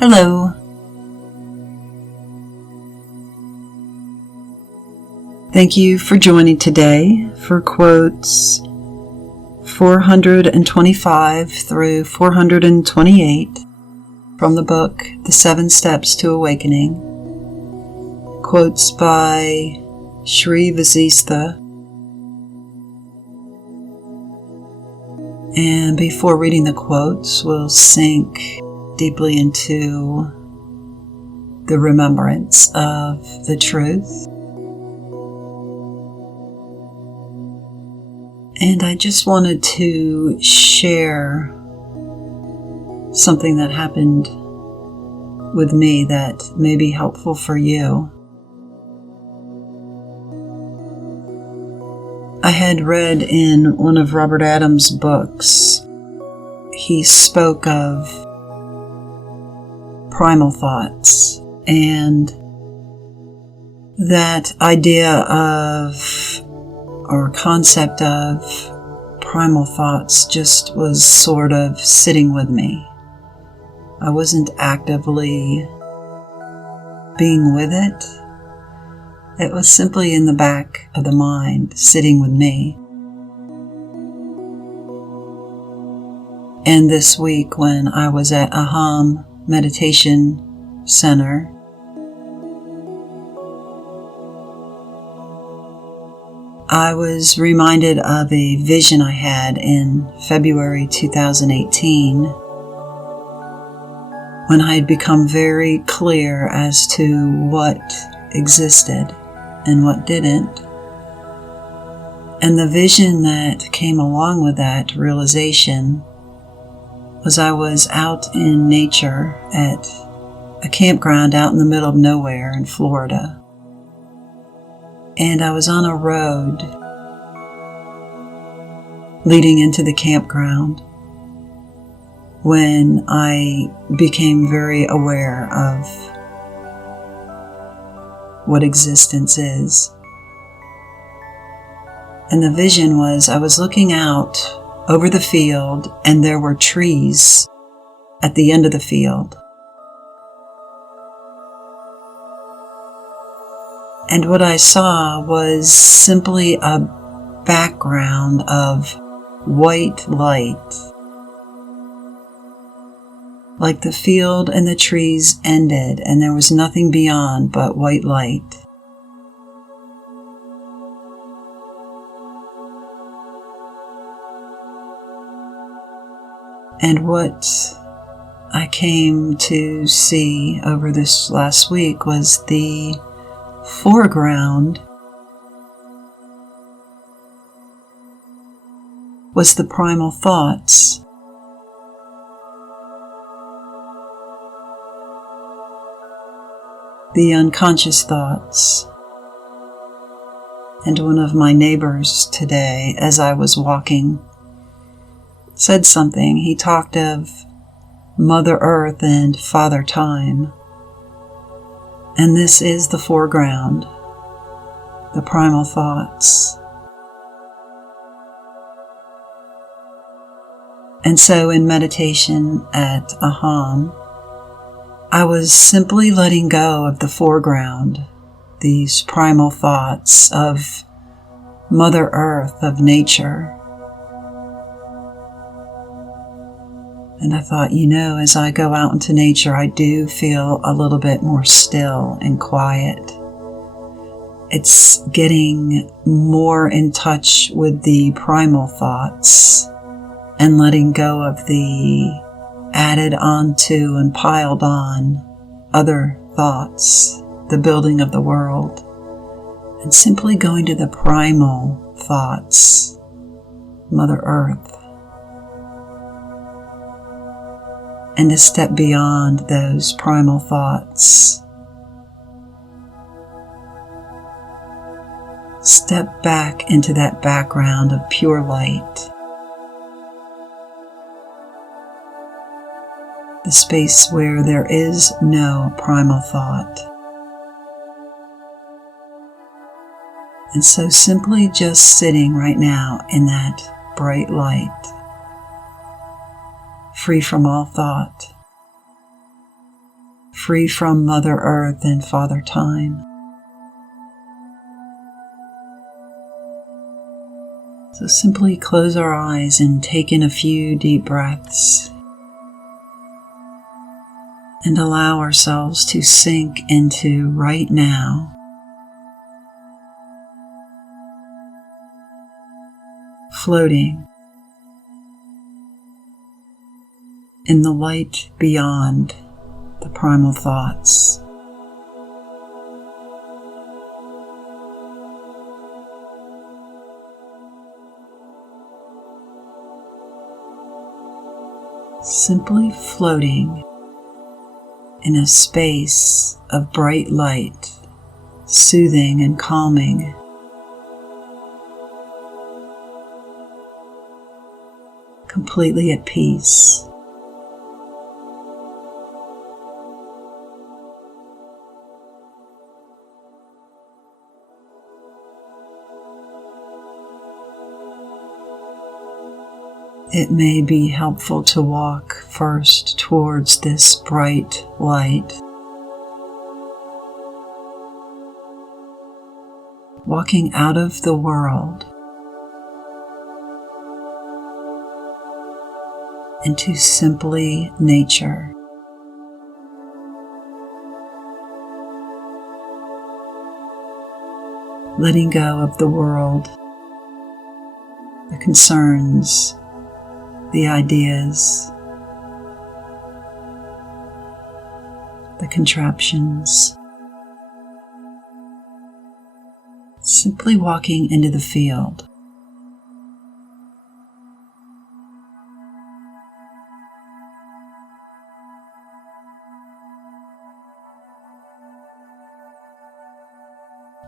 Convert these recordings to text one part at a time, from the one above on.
Hello. Thank you for joining today for quotes 425 through 428 from the book The 7 Steps to Awakening. Quotes by Sri Vasistha. And before reading the quotes, we'll sink deeply into the remembrance of the truth. And I just wanted to share something that happened with me that may be helpful for you. I had read in one of Robert Adams' books, he spoke of primal thoughts, and that idea of, or concept of, primal thoughts just was sort of sitting with me. I wasn't actively being with it. It was simply in the back of the mind, sitting with me. And this week when I was at Aham Meditation Center, I was reminded of a vision I had in February 2018 when I had become very clear as to what existed and what didn't. And the vision that came along with that realization was I was out in nature at a campground out in the middle of nowhere in Florida. And I was on a road leading into the campground when I became very aware of what existence is. And the vision was I was looking out over the field and there were trees at the end of the field. And what I saw was simply a background of white light. Like the field and the trees ended and there was nothing beyond but white light. And what I came to see over this last week was the foreground was the primal thoughts. The unconscious thoughts. And one of my neighbors today, as I was walking, said something. He talked of Mother Earth and Father Time. And this is the foreground, the primal thoughts. And so in meditation at Aham, I was simply letting go of the foreground, these primal thoughts of Mother Earth, of nature. And I thought, as I go out into nature, I do feel a little bit more still and quiet. It's getting more in touch with the primal thoughts and letting go of the added onto and piled on other thoughts, the building of the world, and simply going to the primal thoughts, Mother Earth. And to step beyond those primal thoughts. Step back into that background of pure light. The space where there is no primal thought. And so simply just sitting right now in that bright light, free from all thought, free from Mother Earth and Father Time. So simply close our eyes and take in a few deep breaths and allow ourselves to sink into right now, floating in the light beyond the primal thoughts. Simply floating in a space of bright light, soothing and calming. Completely at peace. It may be helpful to walk first towards this bright light, walking out of the world into simply nature. Letting go of the world, the concerns, the ideas, the contraptions. Simply walking into the field.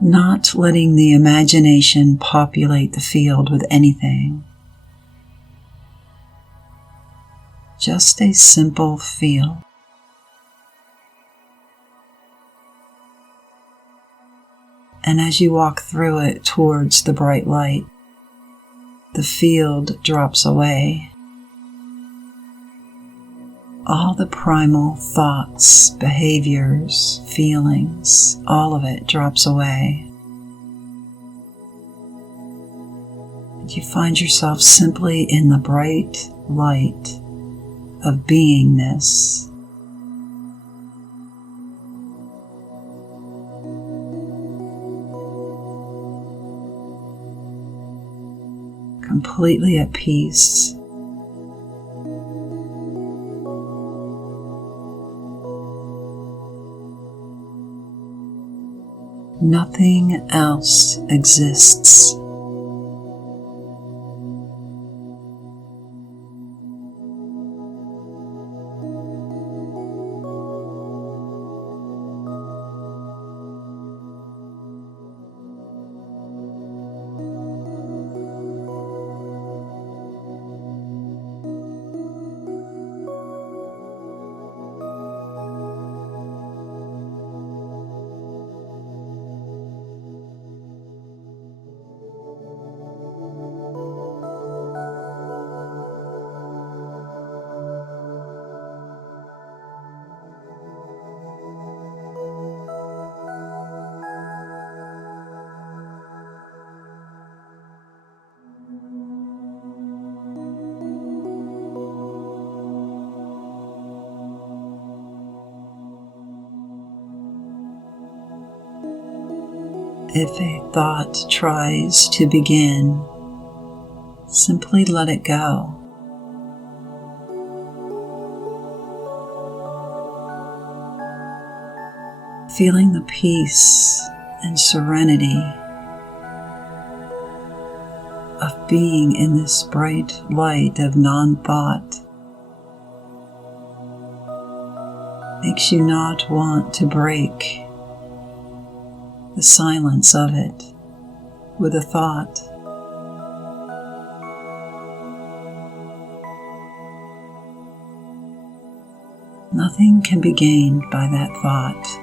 Not letting the imagination populate the field with anything. Just a simple feel. And as you walk through it towards the bright light, the field drops away. All the primal thoughts, behaviors, feelings, all of it drops away. And you find yourself simply in the bright light of beingness. Completely at peace. Nothing else exists. If a thought tries to begin, simply let it go. Feeling the peace and serenity of being in this bright light of non-thought makes you not want to break the silence of it with a thought. Nothing can be gained by that thought.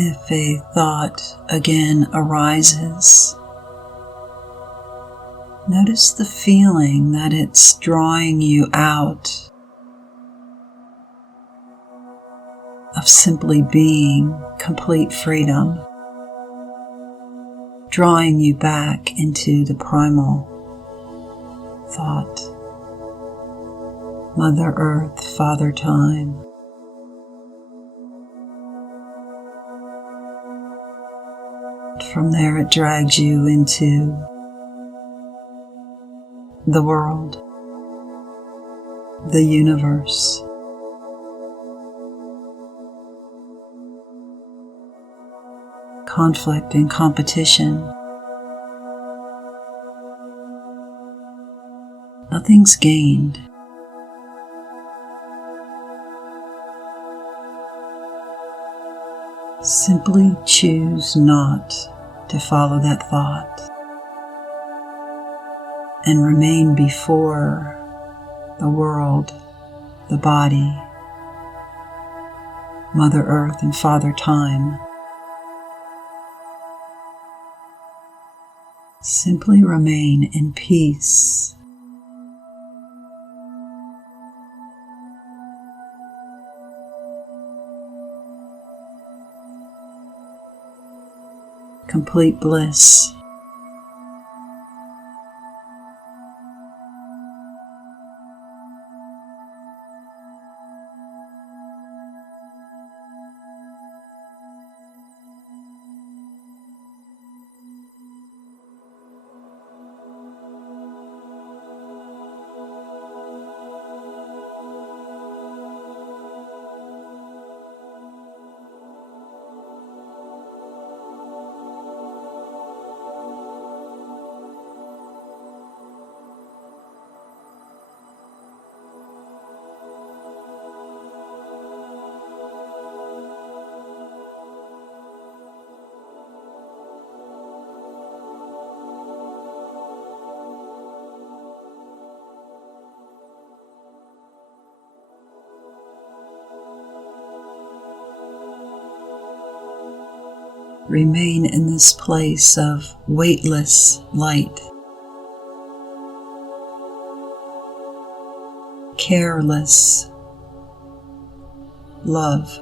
If a thought again arises, notice the feeling that it's drawing you out of simply being complete freedom, drawing you back into the primal thought, Mother Earth, Father Time. From there it drags you into the world, the universe. Conflict and competition. Nothing's gained. Simply choose not to follow that thought and remain before the world, the body, Mother Earth and Father Time. Simply remain in peace. Complete bliss. Remain in this place of weightless light, careless love.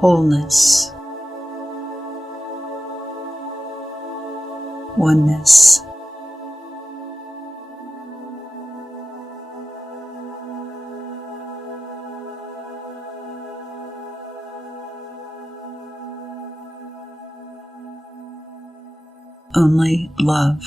Wholeness, oneness. Only love.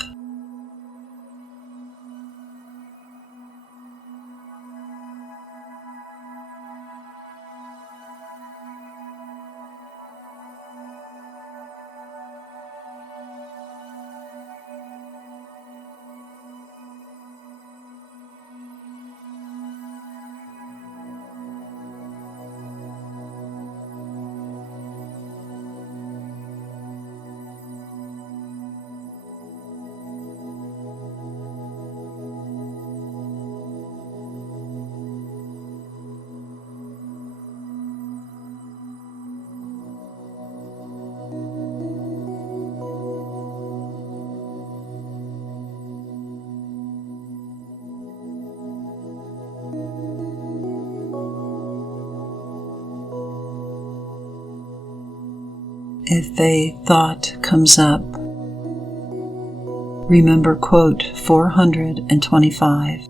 If a thought comes up, remember quote 425.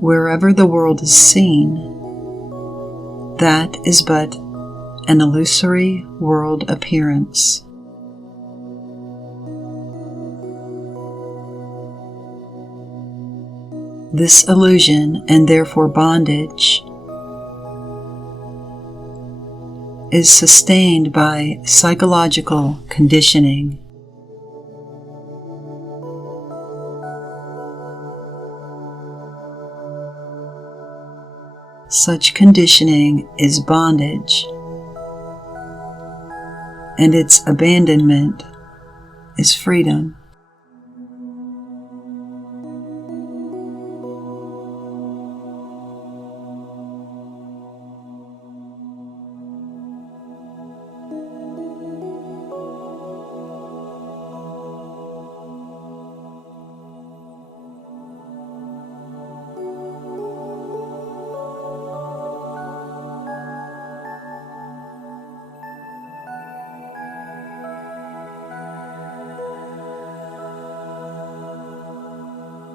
Wherever the world is seen, that is but an illusory world appearance. This illusion, and therefore bondage, is sustained by psychological conditioning. Such conditioning is bondage, and its abandonment is freedom.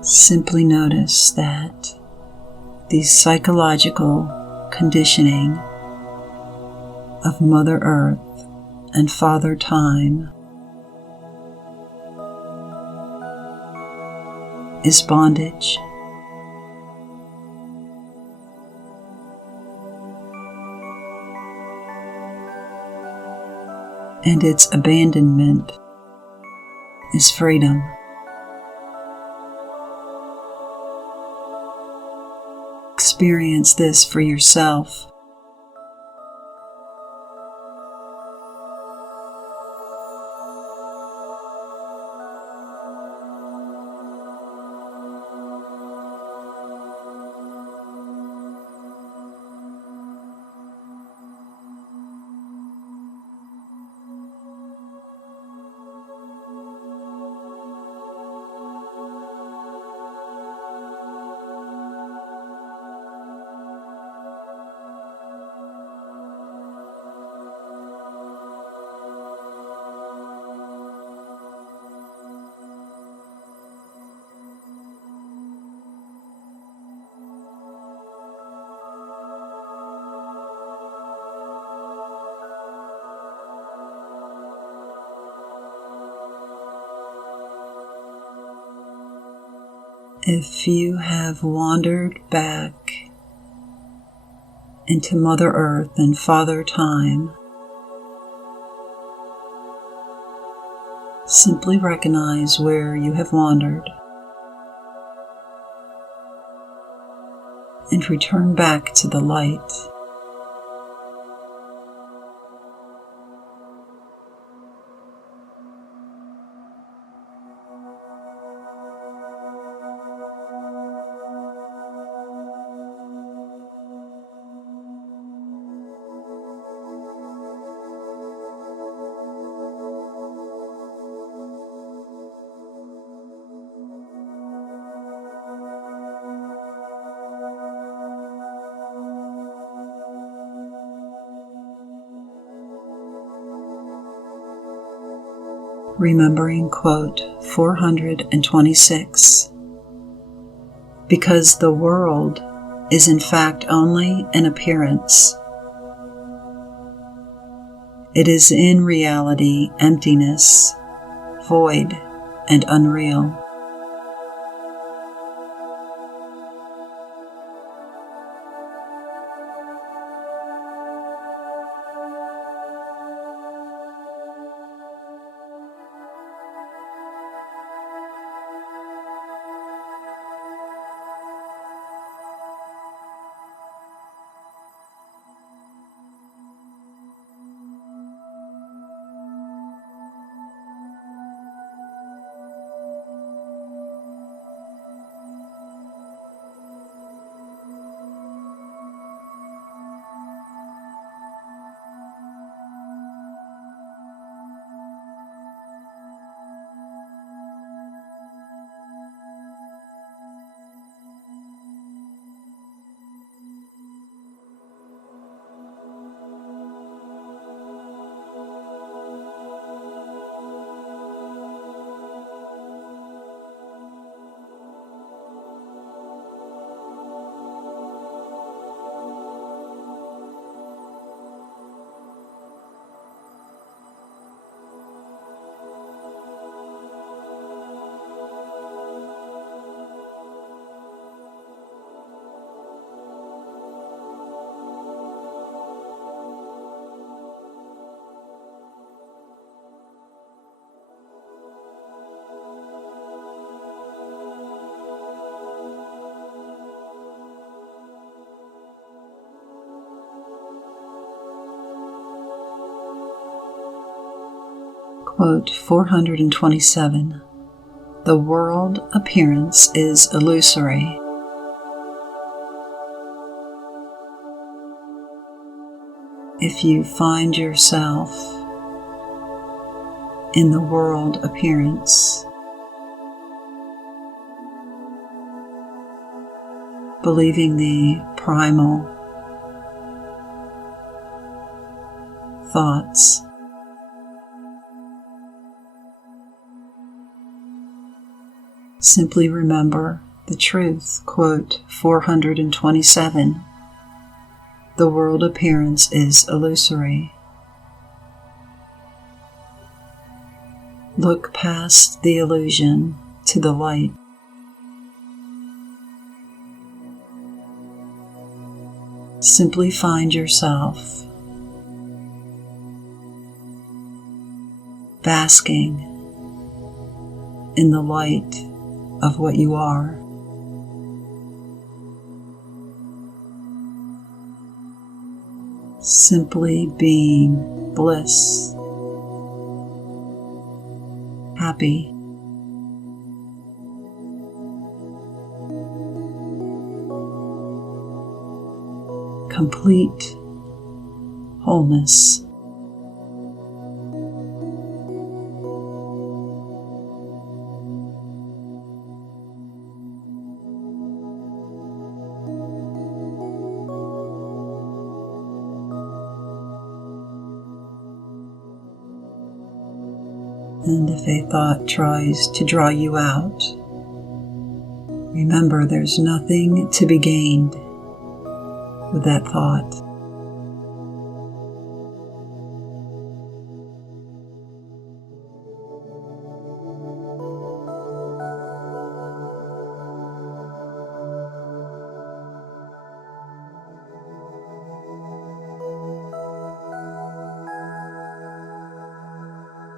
Simply notice that the psychological conditioning of Mother Earth and Father Time is bondage. And its abandonment is freedom. Experience this for yourself. If you have wandered back into Mother Earth and Father Time, simply recognize where you have wandered and return back to the light. Remembering quote 426, because the world is in fact only an appearance. It is in reality emptiness, void, and unreal. Quote 427, the world appearance is illusory. If you find yourself in the world appearance, believing the primal thoughts, simply remember the truth, quote 427, the world appearance is illusory. Look past the illusion to the light. Simply find yourself basking in the light of what you are. Simply being bliss, happy, complete wholeness. And if a thought tries to draw you out, remember there's nothing to be gained with that thought.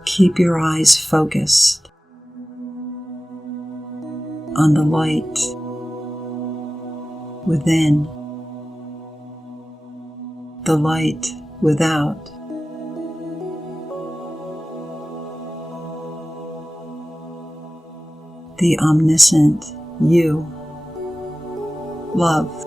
Keep your eyes focused on the light within, the light without. The omniscient you, love.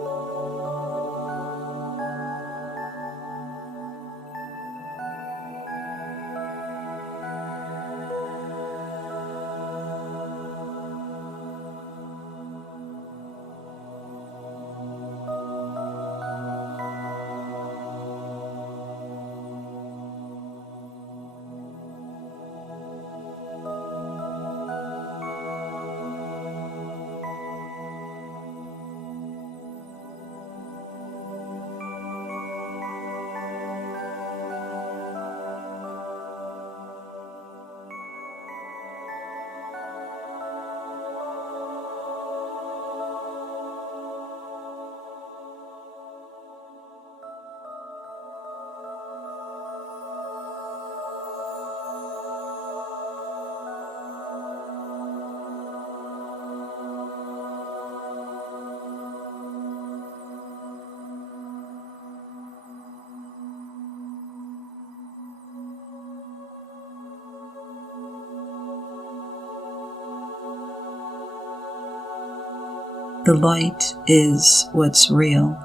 The light is what's real.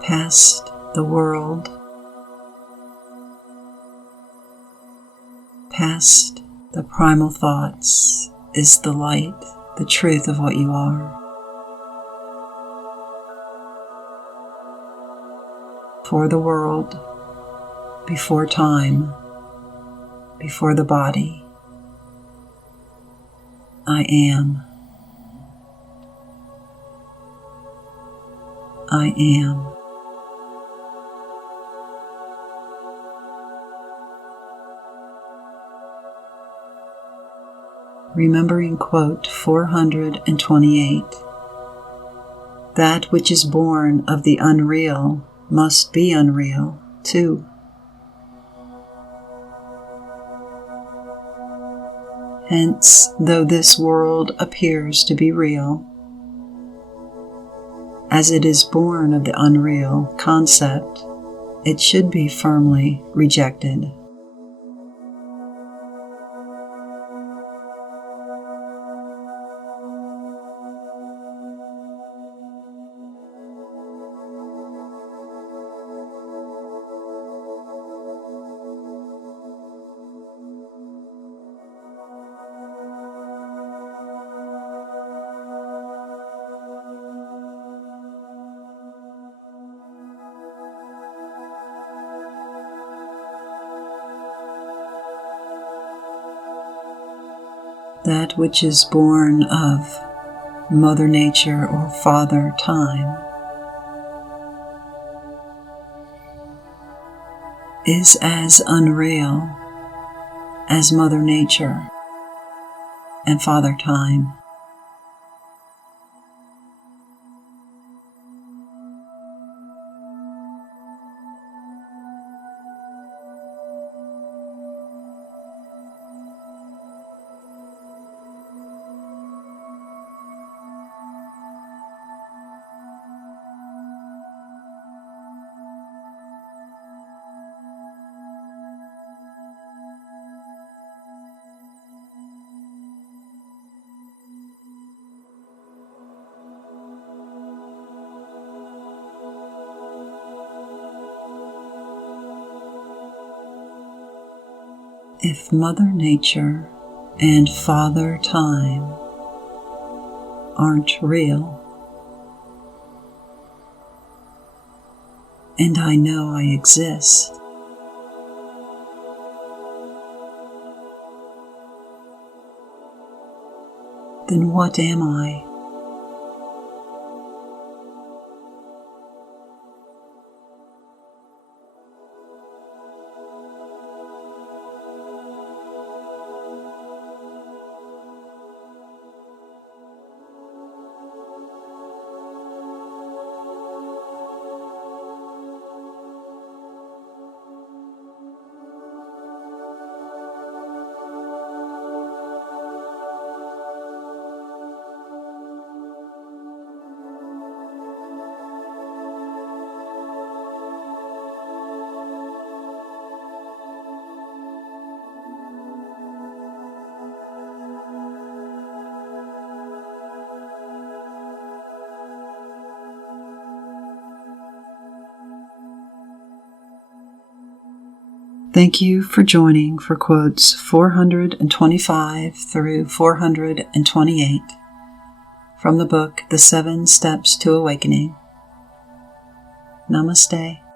Past the world, past the primal thoughts is the light, the truth of what you are. For the world, before time, before the body, I am. I am. Remembering quote 428, that which is born of the unreal must be unreal too. Hence, though this world appears to be real, as it is born of the unreal concept, it should be firmly rejected. that which is born of Mother Nature or Father Time, is as unreal as Mother Nature and Father Time. If Mother Nature and Father Time aren't real, and I know I exist, then what am I? Thank you for joining for quotes 425 through 428 from the book The 7 Steps to Awakening. Namaste.